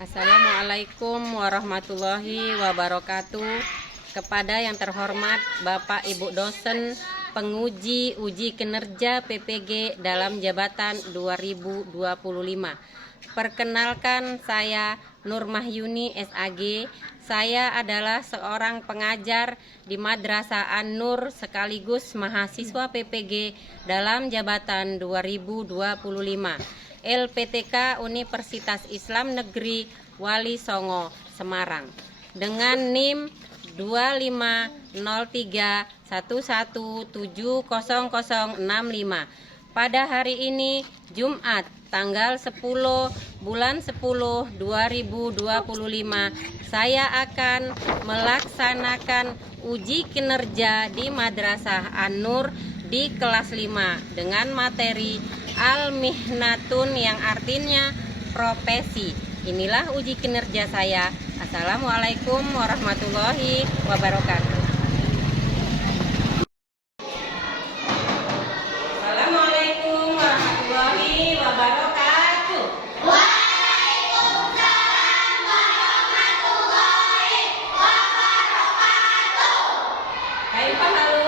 Assalamualaikum warahmatullahi wabarakatuh. Kepada yang terhormat Bapak Ibu dosen penguji uji kinerja PPG dalam jabatan 2025. Perkenalkan, saya Nur Mahyuni SAG. Saya adalah seorang pengajar di Madrasah An-Nur sekaligus mahasiswa PPG dalam jabatan 2025. LPTK Universitas Islam Negeri Wali Songo, Semarang, dengan NIM 250311700065. Pada hari ini Jumat tanggal 10 bulan 10 2025, saya akan melaksanakan uji kinerja di Madrasah An-Nur di kelas 5 dengan materi Al-Mihnatun yang artinya profesi. Inilah uji kinerja saya. Assalamualaikum warahmatullahi wabarakatuh. Assalamualaikum warahmatullahi wabarakatuh. Waalaikumsalam warahmatullahi wabarakatuh. Hai Pak Halu.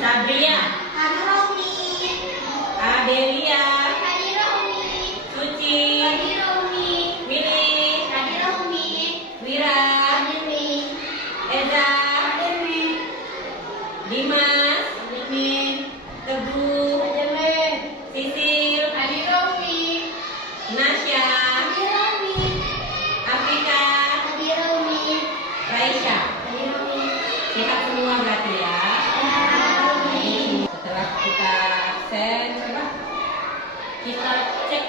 Sabria, Adelia, Suci, Willy, Wira, Eza, Dimas, Teguh, Sisil, Nasya, Afrika, Raisya. Sehat semua berarti ya. Setelah kita absen, kita cek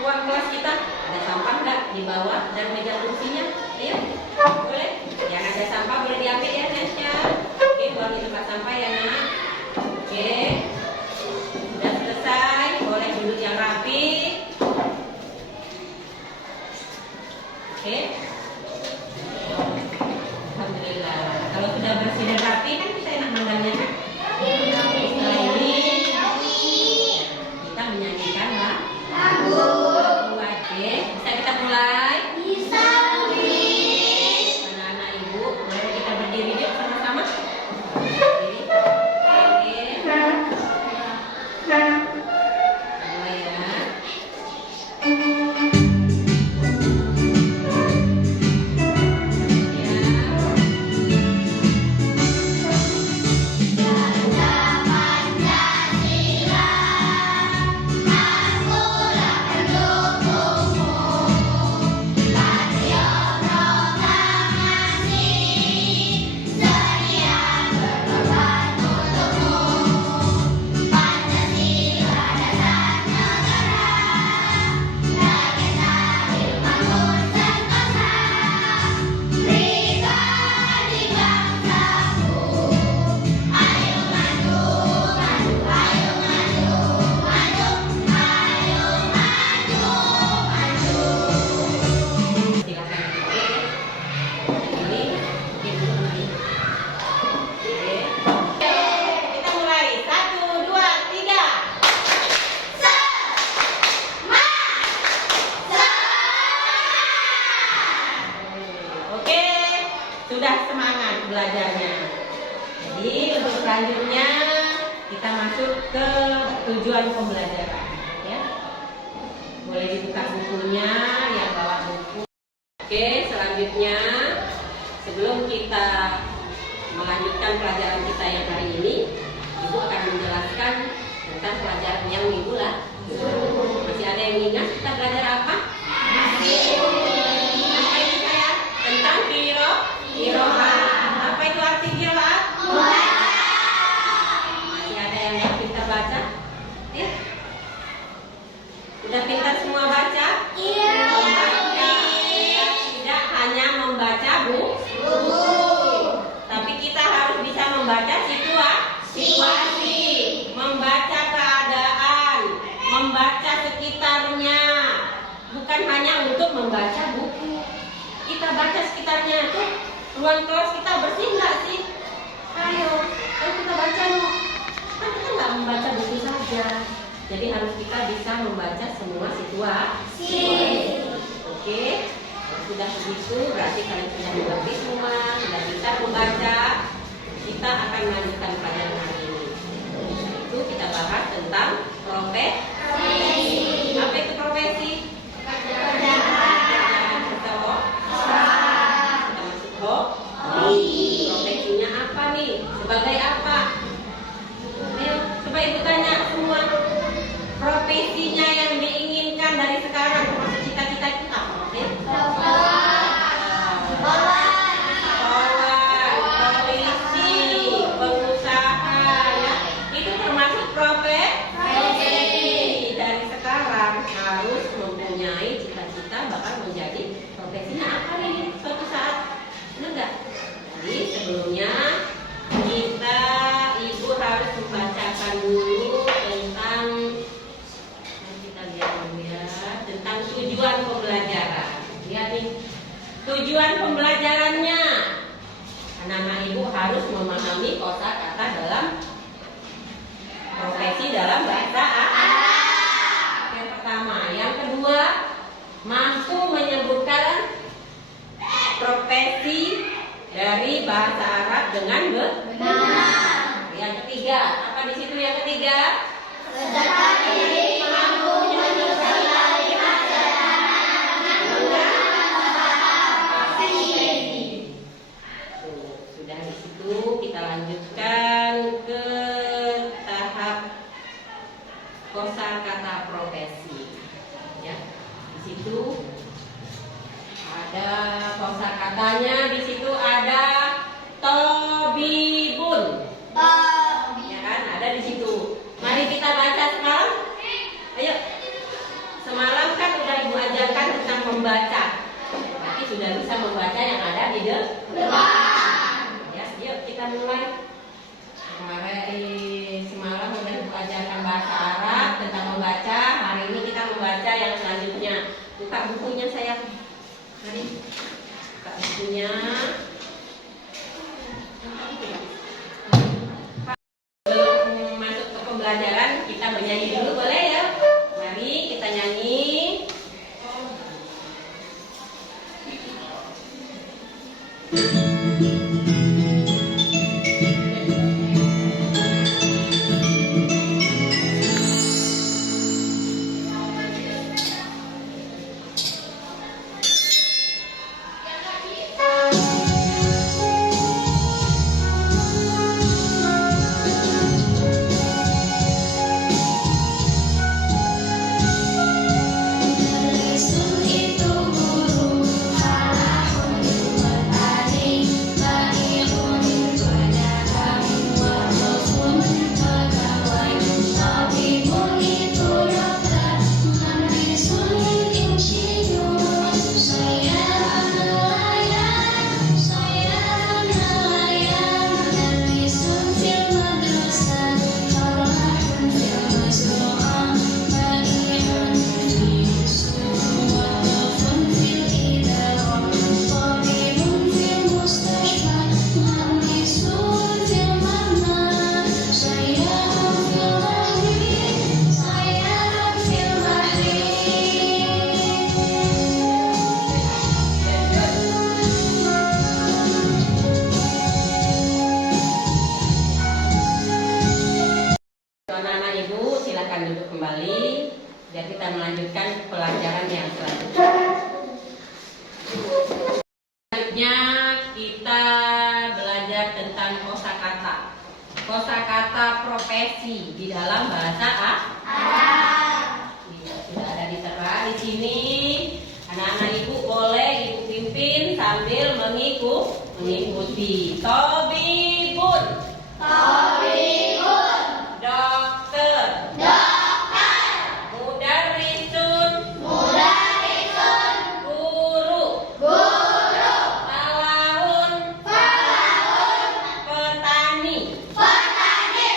ruang kelas kita, ada sampah nggak di bawah dan meja kursinya. Ayo, boleh. Yang ada sampah boleh diambil ya, Nasya. Oke, buang di tempat sampah ya, Nak. Oke, sudah selesai. Boleh duduk yang rapi. Oke. Alhamdulillah. Kalau sudah bersih dan rapi kan bisa enak mandangnya, kan? Setelah ini kita menyanyikan lagu wajib. Bisa kita mulai? Anak-anak ibu, boleh kita berdiri yuk sama-sama. Berdiri. Oke. Mulai ya. selanjutnya kita masuk ke tujuan pembelajaran. Ya, boleh dibuka bukunya, yang bawa buku. Oke, selanjutnya sebelum kita melanjutkan pelajaran kita yang hari ini, Ibu akan menjelaskan tentang pelajaran yang Ibu lah. Masih ada yang ingat kita belajar apa? Apa itu saya? Tentang kiroat. Apa itu arti kiroat? Masih ada yang nggak pintar baca? Ya? Udah pintar semua baca? Iya. Membaca. Tidak hanya membaca buku, tapi kita harus bisa membaca situasi, membaca keadaan, membaca sekitarnya. Bukan hanya untuk membaca buku. Kita baca sekitarnya tuh, ruang kelas kita bersih nggak sih? Ayo kita baca loh. Kan kita nggak membaca buku saja. Jadi harus kita bisa membaca semua situasi. Oke, sudah begitu berarti kalian sudah mengerti semua, sudah bisa membaca. Kita akan melanjutkan pelajaran hari ini. Itu kita bahas tentang profesi. Apa itu profesi? Profesinya apa nih? Sebagai apa? Ayo, coba Ibu tanya semua. Profesinya yang diinginkan dari sekarang, termasuk cita-cita itu apa? Polisi, pengusaha, ya. Itu termasuk profesi. Dari sekarang harus mempunyai cita-cita bakal menjadi profesinya apa nih suatu saat. Benar nggak? Jadi sebelumnya Ibu harus membacakan dulu tentang, kita lihat dulu ya, tentang tujuan pembelajaran. Lihat nih, tujuan pembelajarannya. Anak-anak Ibu harus memahami kosakata dalam profesi dalam bahasa Arab. Yang pertama, yang kedua, mampu menyebutkan profesi dari bahasa Arab dengan benar. Yang ketiga, apa di situ yang ketiga? Mampu menyebutkan dari bahasa profesi. Sudah di situ kita lanjutkan ke tahap kosakata profesi. Ya, di situ ada kosakatanya, di situ ada tobibun. Ya kan, ada di situ. Mari kita baca sekarang. Ayo. Semalam kan udah Ibu ajarkan tentang membaca. Tapi sudah bisa membaca yang ada di depan. Ya, yuk kita mulai. Semalam udah Ibu ajarkan bahasa Arab tentang membaca. Hari ini kita membaca yang selanjutnya. Buka bukunya sayang. Mari buka bukunya. Sebelum masuk ke pembelajaran kita bernyanyi dulu, boleh ya? Mari kita nyanyi. kita melanjutkan pelajaran yang selanjutnya. Selanjutnya kita belajar tentang kosakata. Kosakata profesi di dalam bahasa Arab. Sudah ada ditera di sini. Anak-anak ibu boleh ibu pimpin sambil mengikuti. Tobibun. Tabibun. Dokter. Dokter. Mudarrisun. Mudarrisun. Guru. Guru. Falahun. Falahun. Petani. Petani.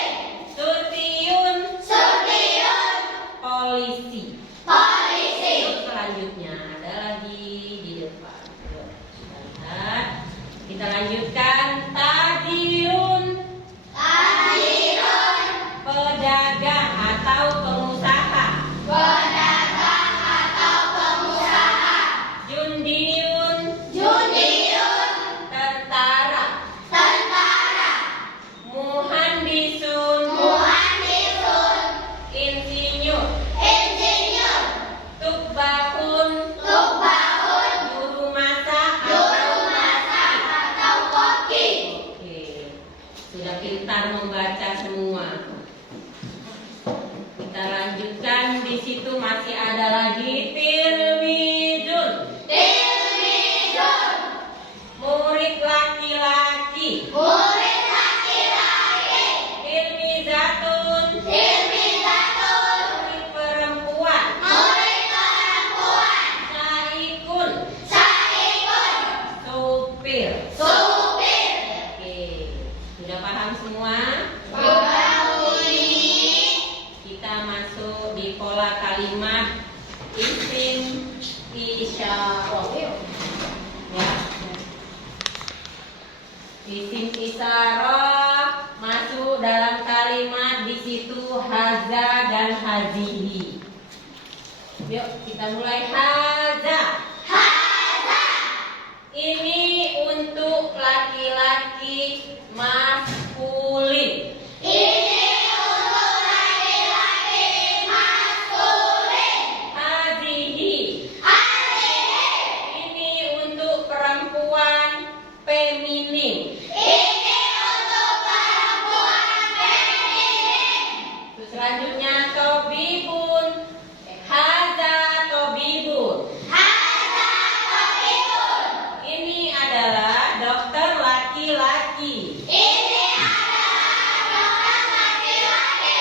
Sutiun. Sutiun. Polisi. Polisi. Selanjutnya ada lagi di depan. Yuk, kita lihat. Kita lanjutkan. Tajirun. Tajirun. Pedagang atau pengusaha. Pedagang atau pengusaha. Jundiun. Juniun. Tentara. Tentara. Muhandisun. Muhandisun. Insinyur. Insinyur. Tukbahun. Tukbahun. Juru masak. Juru masak atau koki. Oke, sudah pintar membaca semua. Kita lanjutkan, di situ masih ada lagi tilmidun, Tilmidun. murid laki-laki. Murid laki-laki. Tilmizatun, Tilmizatun. murid perempuan. Murid perempuan. Saikun, Saikun. supir. Supir. Oke, sudah paham semua? Kita masuk di pola kalimat isim isyarah. Ya. Isim isyarah masuk dalam kalimat, di situ haza dan hazihi. Yuk kita mulai. Haza. Haza. Ini untuk laki-laki maskulin. Ini untuk laki-laki maskulin. Hazihi. Hazihi. Ini untuk perempuan feminin. Ini untuk perempuan feminin. Terus selanjutnya tobibun. Haza tobibun. Haza tabibun. Ini adalah dokter laki-laki. Ini adalah dokter laki-laki.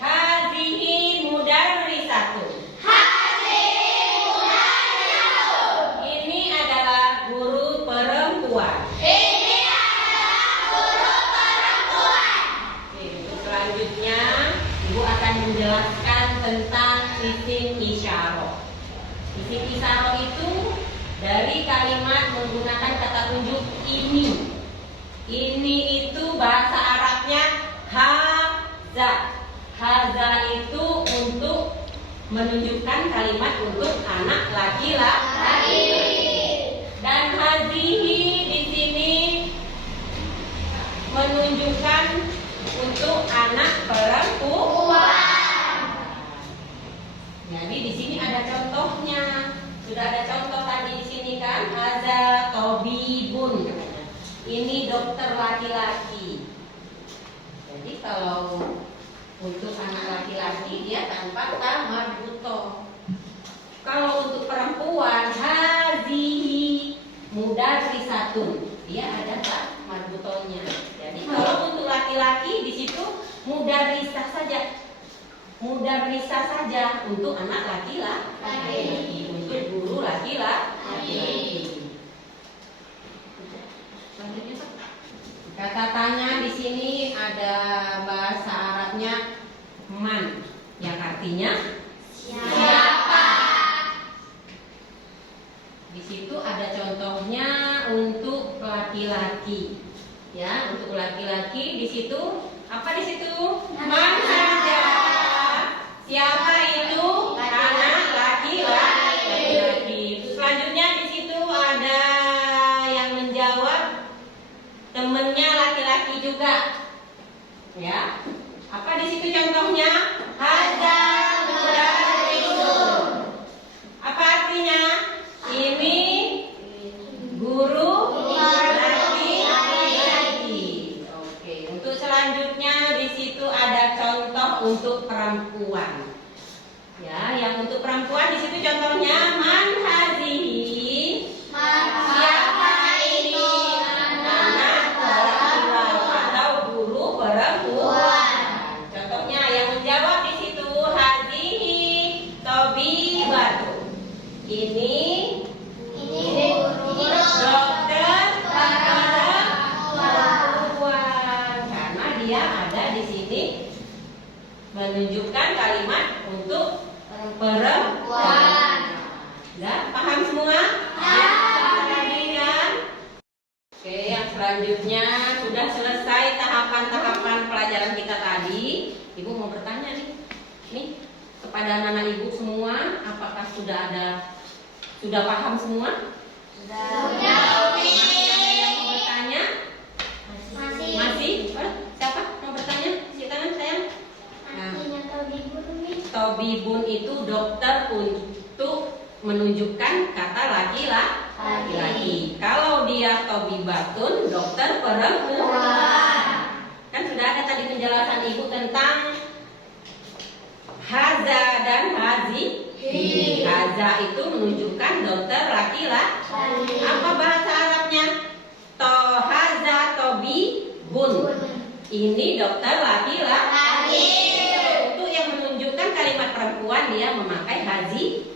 Hazihi mudarrisatun. Hazihi mudarrisatun. Ini adalah guru perempuan. Ini adalah guru perempuan. Oke, untuk selanjutnya Ibu akan menjelaskan tentang isim isyarah. Isim isyarah itu dari kalimat menggunakan kata tunjuk ini. Ini itu bahasa Arabnya haza. Haza itu untuk menunjukkan kalimat untuk anak laki-laki. Dan hazihi di sini menunjukkan untuk anak perempuan. Jadi di sini ada contohnya. Sudah ada contoh tadi di sini kan? Haza tobibun. Ini dokter laki-laki. Jadi kalau untuk anak laki-laki dia tanpa ta marbuto. Kalau untuk perempuan hazihi mudarrisatun. Dia ada ta marbutonya. Jadi kalau untuk laki-laki di situ mudarrisah saja. Mudarrisah saja untuk anak laki-laki. Untuk guru laki-laki. Selanjutnya, Pak. Kata tanya di sini ada bahasa Arabnya man, yang artinya Siapa? di situ ada contohnya untuk laki-laki. Ya, untuk laki-laki di situ apa di situ? Man saja. Siapa itu? Anak laki-laki. Selanjutnya di situ ada yang menjawab temennya laki-laki juga. Ya. Apa di situ contohnya? Hadza mudarrisun. Ini Ini dokter perempuan. perempuan karena dia ada di sini menunjukkan kalimat untuk perempuan. Udah paham semua? Lagi kan? Oke, yang selanjutnya sudah selesai tahapan-tahapan pelajaran kita tadi. Ibu mau bertanya nih kepada anak-anak ibu semua, apakah sudah paham semua? Sudah, Umi. Masih ada yang mau bertanya? Masih. Masih? Siapa mau bertanya? Isi tangan sayang. Artinya Tobibun, Umi. Tobibun itu dokter untuk menunjukkan kata laki-laki. Kalau dia tobibatun, dokter perempuan. Kan sudah ada tadi penjelasan ibu tentang haza dan hazi. Haza itu menunjukkan dokter laki-laki. Apa bahasa Arabnya? Tohaza tobibun. Ini dokter laki-laki. Untuk yang menunjukkan kalimat perempuan dia memakai hazi.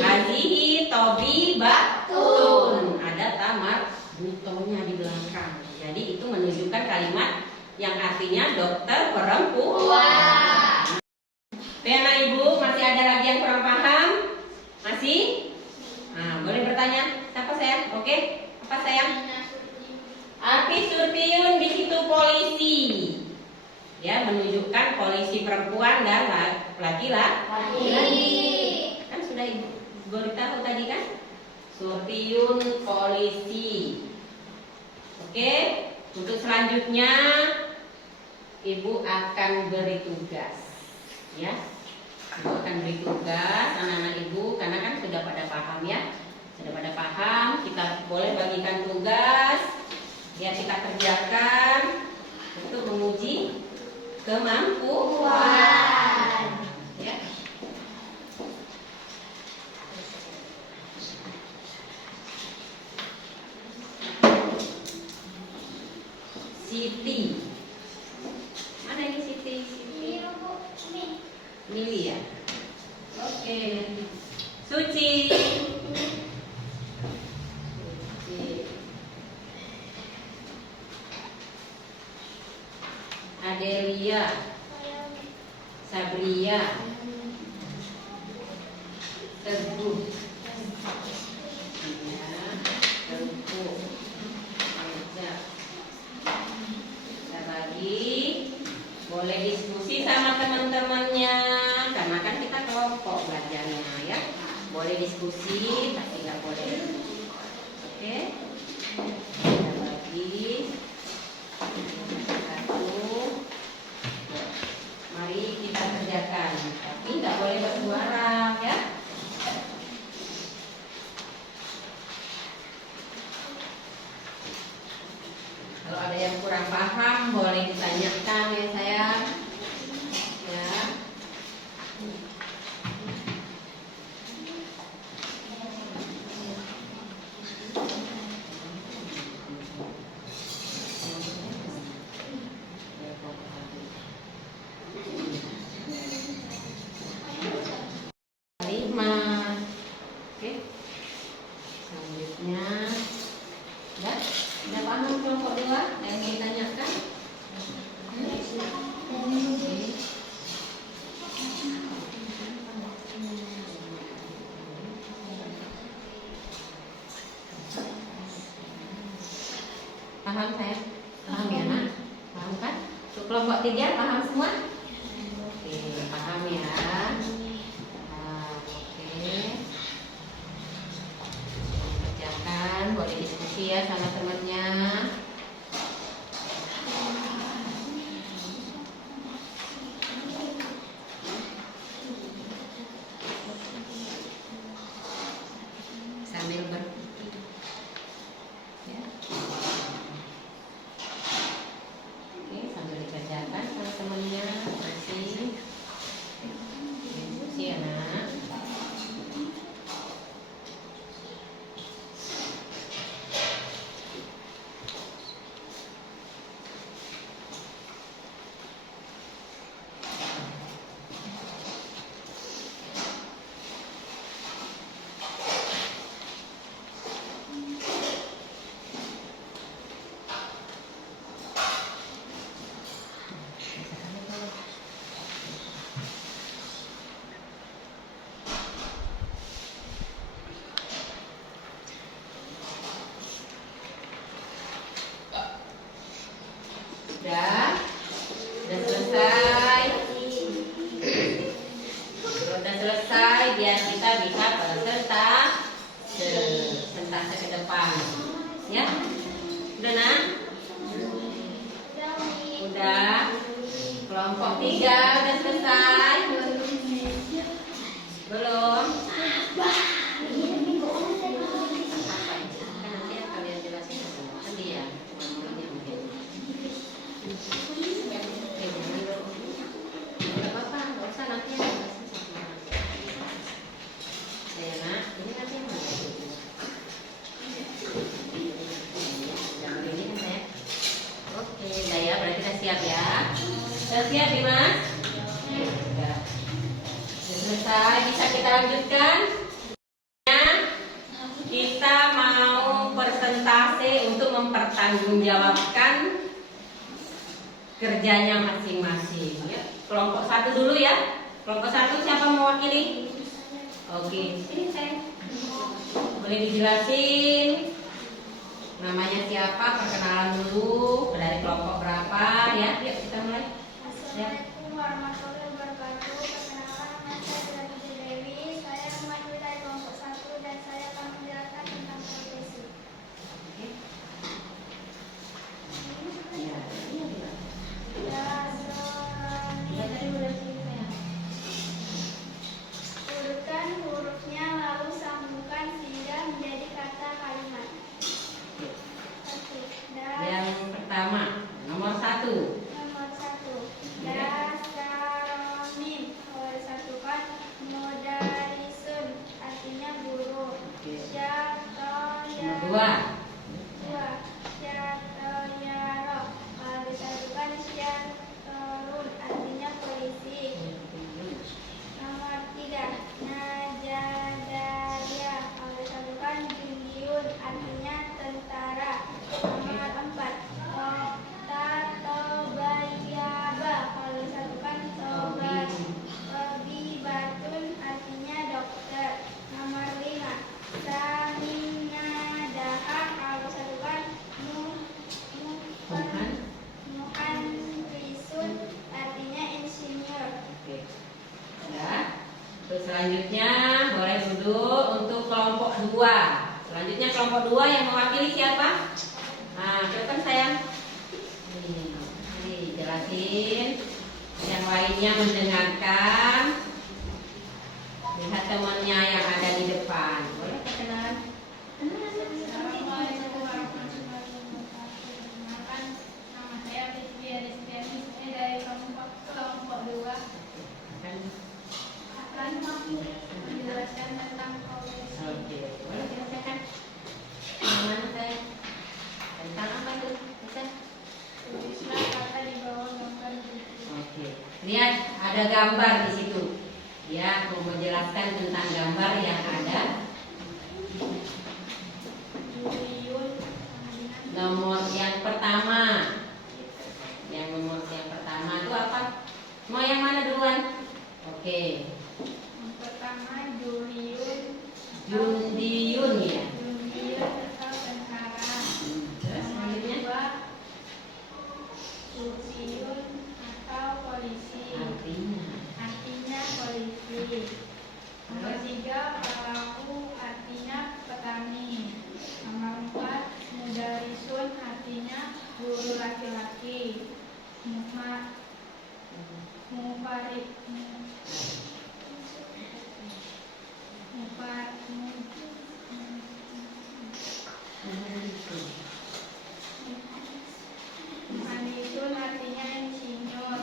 Hazihi tobibatun. Ada tamar butonya di belakang. Jadi itu menunjukkan kalimat yang artinya dokter perempuan. Pena ibu masih ada lagi yang kurang paham? Masih? Nah, boleh bertanya. Siapa sayang? Oke. Apa sayang? Arti surtiun di situ polisi. Ya, menunjukkan polisi perempuan dan laki-laki. Kan sudah ibu beritahu tadi kan? Surtiun polisi. Oke. Untuk selanjutnya ibu akan beri tugas. Ya. Ibu akan beri tugas anak-anak ibu karena kan sudah pada paham ya. Sudah pada paham, kita boleh bagikan tugas ya kita kerjakan untuk menguji kemampuan. Ya. Siti. Mana ini Siti? Mili ya. Oke. Suci. Adelia. Sabria. Teguh. Teguh. Lagi boleh diskusi sama teman-temannya karena kan kita kelompok belajarnya ya. Boleh diskusi tapi nggak boleh. Oke. Ada lagi satu. Mari kita kerjakan tapi nggak boleh bersuara ya. Kalau ada yang kurang paham boleh ditanyakan ya sayang. Ya. Oke. Selanjutnya udah paham kelompok 2 yang ditanyakan? Paham saya? Paham ya nak? Paham kan? Untuk kelompok 3 paham semua? Oke, paham ya. Kerjakan, boleh diskusi ya sama temannya. Sambil berpikir. Ya. Oke, sambil dikerjakan sama temannya. Masih diskusi ya nak. biar kita bisa persentase ke depan. Ya, udah nak? Udah. Kelompok 3 udah selesai. Belum? Nanti ya kalian jelasin nanti ya. Nggak apa-apa, nggak usah nanti ya. Ya nak, ini nanti yang mana? Jangan ini kan ya. Oke, udah ya, berarti kita siap ya. Sudah siap Dimas? Sudah. Sudah selesai, bisa kita lanjutkan? Kita mau persentase untuk mempertanggungjawabkan kerjanya masing-masing. Ya. Kelompok 1 dulu ya. Kelompok 1 siapa mewakili? Oke, ini saya. Boleh dijelasin namanya siapa, perkenalan dulu, dari kelompok berapa ya. Yuk kita mulai. Assalamualaikum warahmatullahi wabarakatuh. Perkenalkan, nama saya Putri Dewi. Saya mewakili dari kelompok 1 dan saya akan menjelaskan tentang profesi. Oke. Ya, ini gimana? Ya, tadi udah sini saya. Urutkan hurufnya lalu sambungkan sehingga menjadi kata kalimat. Oke. Yang pertama, nomor 1. Nomor 1. Dasaronim. Kalau disatukan mudarisun artinya guru. Nomor 2. Dua. Syatoyaro. Kalau disatukan syatorun artinya polisi. Nomor 3. Najadaya. Kalau disatukan jundiun artinya tentara. Nomor 4. Tatobayaba. Kalau disatukan tobibatun artinya dokter. Nomor 5. Saminadaha. Kalau disatukan muhandrisun artinya insinyur. Oke. Ya. Terus selanjutnya boleh duduk untuk kelompok 2. Selanjutnya kelompok 2 yang mewakili siapa? Nah, depan sayang. Ini jelasin. Yang lainnya mendengarkan. Lihat temannya yang ada di depan. Boleh perkenalan? Assalamualaikum warahmatullahi wabarakatuh. Perkenalkan, nama saya Fitri Aristiani. Saya dari kelompok 2 akan menjelaskan tentang profesi. Oke, boleh dibacakan. Yang mana saya? Tentang apa tuh? Bisa? Tulislah kata di bawah gambar berikut. Oke. Lihat ada gambar di situ. Ya, mau menjelaskan tentang gambar yang ada. Juriyun. Nomor yang pertama. Yang nomor yang pertama itu apa? Mau yang mana duluan? Oke. Yang pertama Juriyun. Jundiun ya. Juriyun atau tentara. Terus Nomor selanjutnya 2 Sufiyun atau polisi. Artinya polisi. Nomor 3 pelaku artinya petani. Nomor 4 mudarisun artinya guru laki-laki. Muhandrisun artinya insinyur.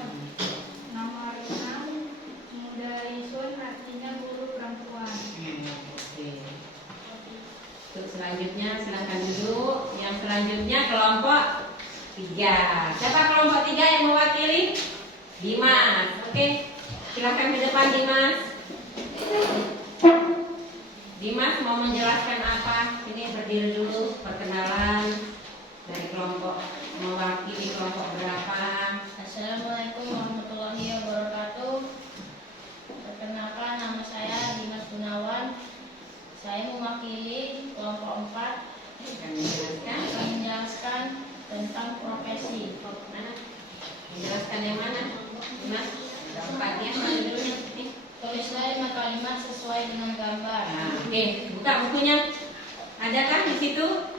Nomor 6 mudarisun artinya guru perempuan. Oke. Untuk selanjutnya silakan duduk. Yang selanjutnya kelompok 3. Siapa kelompok 3 yang mewakili? Dimas. Oke. Silakan ke depan Dimas. Dimas mau menjelaskan apa? Ini berdiri dulu, perkenalan dari kelompok, mewakili kelompok berapa? Assalamualaikum warahmatullahi wabarakatuh. Perkenalkan, nama saya Dimas Gunawan. Saya mewakili kelompok 4 Yang menjelaskan? akan menjelaskan tentang profesi. Mana? Menjelaskan yang mana? Dimas? Tempatnya mana dulu yang putih? Tulislah 5 kalimat sesuai dengan gambar. Nah, oke, buka bukunya. Adakah di situ?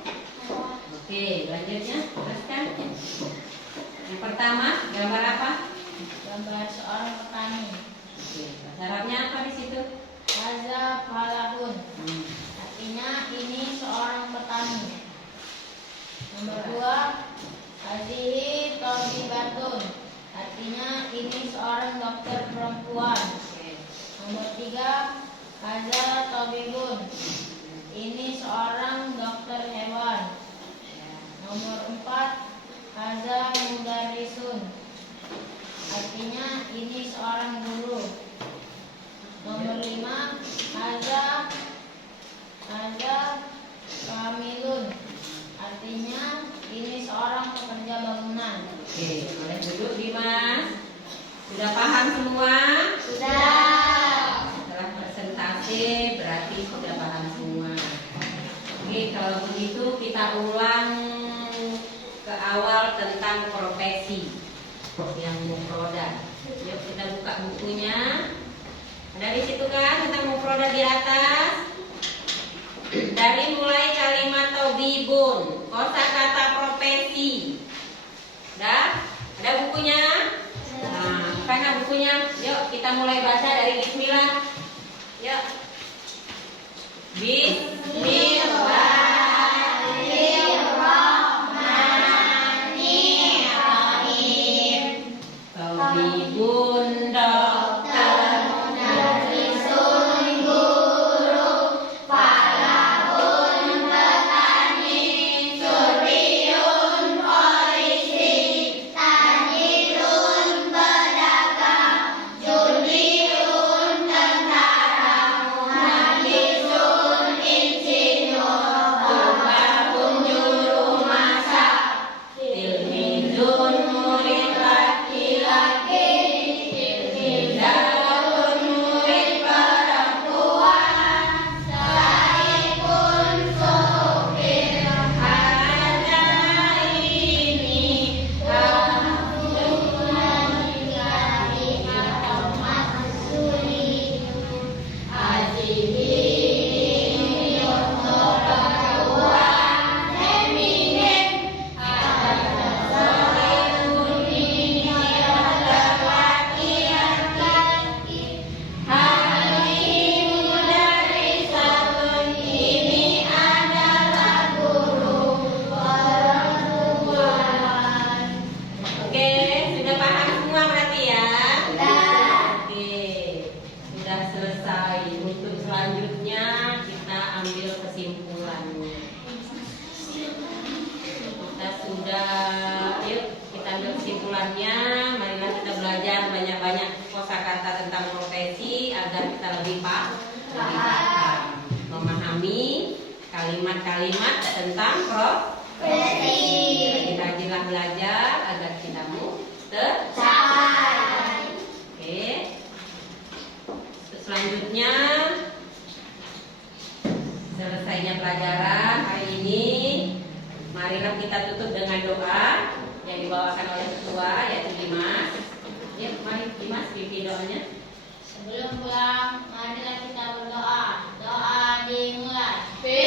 Oke, lanjutnya teruskan. Yang pertama, gambar apa? Gambar seorang petani. Oke, bahasa Arabnya apa di situ? Haza falahun. Hmm. Artinya ini seorang petani. Nomor 2, hazihi tabibatun. Artinya ini seorang dokter perempuan. Oke. Nomor 3, haza tabibun. Ini seorang dokter hewan. Nomor 4, haza mudarrisun. Artinya ini seorang guru. Nomor 5, haza kamilun. Artinya ini seorang pekerja bangunan. Oke, boleh duduk Dimas. Sudah paham semua? Sudah. Setelah presentasi berarti sudah paham semua. Oke, kalau begitu kita ulang ke awal tentang profesi yang mufroda. Yuk kita buka bukunya. Ada di situ kan tentang mufroda di atas. Dari mulai kalimat tabibun, kosakata profesi. Ada bukunya? Nah, mana bukunya? Yuk kita mulai baca dari bismillah. Yuk. Bismillahirrahmanirrahim. Tabibun dokter, mudarrisun guru, falahun petani, suriyun polisi, tajirun pedagang, jundiyun tentara, muhandisun insinyur, tukang juru masak, tilmizun murid laki-laki, tilmizatun murid perempuan, saipun sopir, hada ini alhamdulillahi atau maksudi azihi yotolawan eminem atasorin ini adalah laki-laki hari mudarisatun ini adalah guru perempuan. Oke, sudah paham semua berarti ya? Sudah. Oke, sudah selesai. Untuk selanjutnya kita ambil kesimpulannya. Kita sudah, yuk kita ambil kesimpulannya. Marilah kita belajar banyak-banyak kosakata tentang profesi agar kita lebih paham, memahami kalimat-kalimat tentang profesi. Rajin-rajinlah belajar agar kita tercapai. Oke. Selanjutnya selesainya pelajaran hari ini, marilah kita tutup dengan doa yang dibawakan oleh ketua yaitu Dimas. Ya, mari Dimas pimpin doanya. Sebelum pulang, marilah kita berdoa. Doa dimulai. Oke,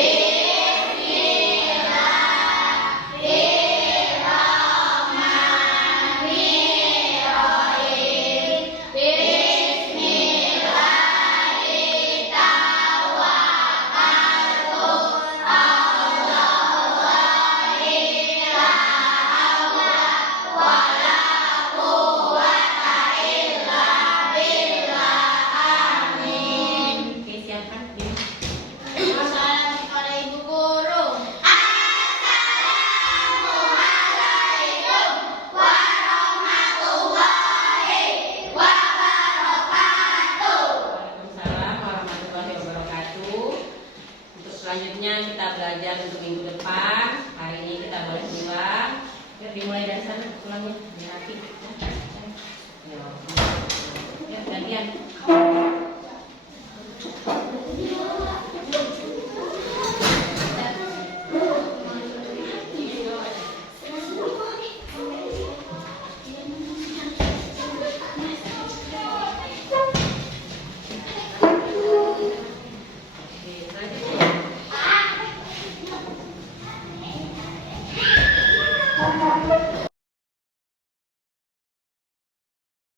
siapkan Dimas. Salam kepada ibu guru. Waalaikumsalam warahmatullahi wabarakatuh. Untuk selanjutnya kita belajar untuk minggu depan. Hari ini kita boleh pulang. Yuk dimulai dari sana pulangnya. Biar rapi. Yuk gantian. Tuhan.